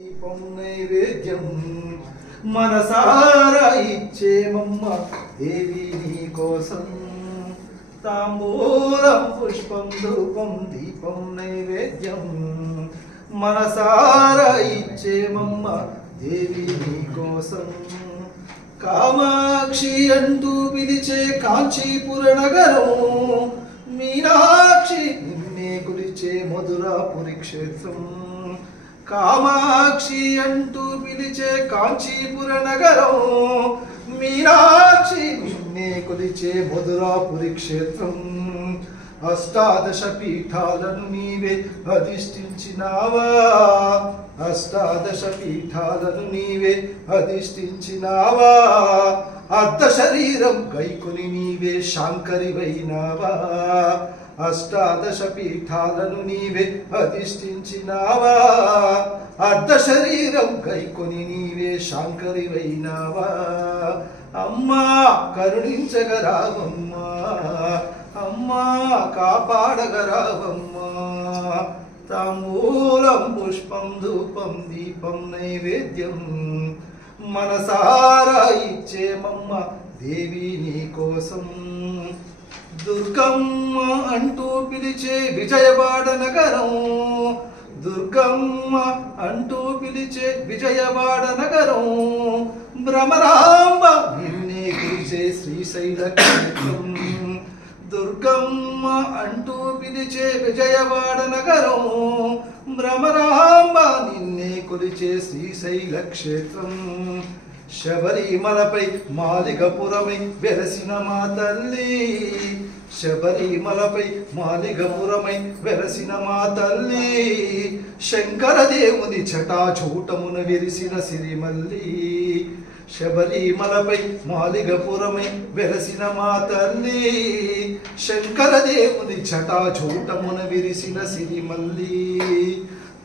దీపం నైవేద్యం మనసారా ఇచ్చేమమ్మ దేవి నీ కోసం తాంబూలం పుష్పం ధూపం దీపం నైవేద్యం మనసారా ఇచ్చేమమ్మ దేవి నీ కోసం కామాక్షి అంటూ పిలిచే కాంచీపుర నగరం మీనాక్షి నిన్నే కొలిచే మధురాపురి క్షేత్రం కామాక్షి అంటూ పిలిచే కాంచీపుర నగరం మీనాక్షి నిన్నే కొలిచే మధురాపురి క్షేత్రం అష్టాదశ పీఠాలను నీవే అధిష్ఠించినావా అష్టాదశ పీఠాలను నీవే అధిష్ఠించినావా అర్ధ శరీరం గైకొని నీవే శాంకరివైనావా అష్టాదశ పీఠాలను నీవే అధిష్ఠించినావా అర్ధ శరీరం గైకొని నీవే శాంకరివైనావా అమ్మా కరుణించగరావమ్మా అమ్మా కాపాడగరావమ్మా తాంబూలం పుష్పం ధూపం దీపం నైవేద్యం మనసారా ఇచ్చేమమ్మ దేవి నీ కోసం దుర్గమ్మ అంటూ పిలిచే విజయవాడ నగరం దుర్గమ్మ అంటూ పిలిచే విజయవాడ నగరం భ్రమరాంబ నిన్నే పిలిచే శ్రీశైల క్షేత్రం దుర్గమ్మ అంటూ పిలిచే విజయవాడ నగరం భ్రమరాంబ నిన్నే కొలిచే శ్రీశైల క్షేత్రం శబరిమలపై మాలిగపురమై వెలసిన మా తల్లి శబరిమలపై మాలిగపురమై వెలసిన మా తల్లి శంకరదేవుని జటాజూటమున విరిసిన సిరిమల్లి శబరిమలపై మాలిగపురమై వెలసిన మా తల్లి శంకరదేవుని జటాజూటమున విరిసిన సిరిమల్లి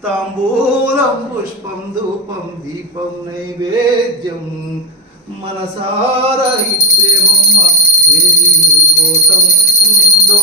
తాంబూలం పుష్పం ధూపం దీపం నైవేద్యం మనసారా ఇచ్చేమమ్మ దేవి నీ కోసం నిండో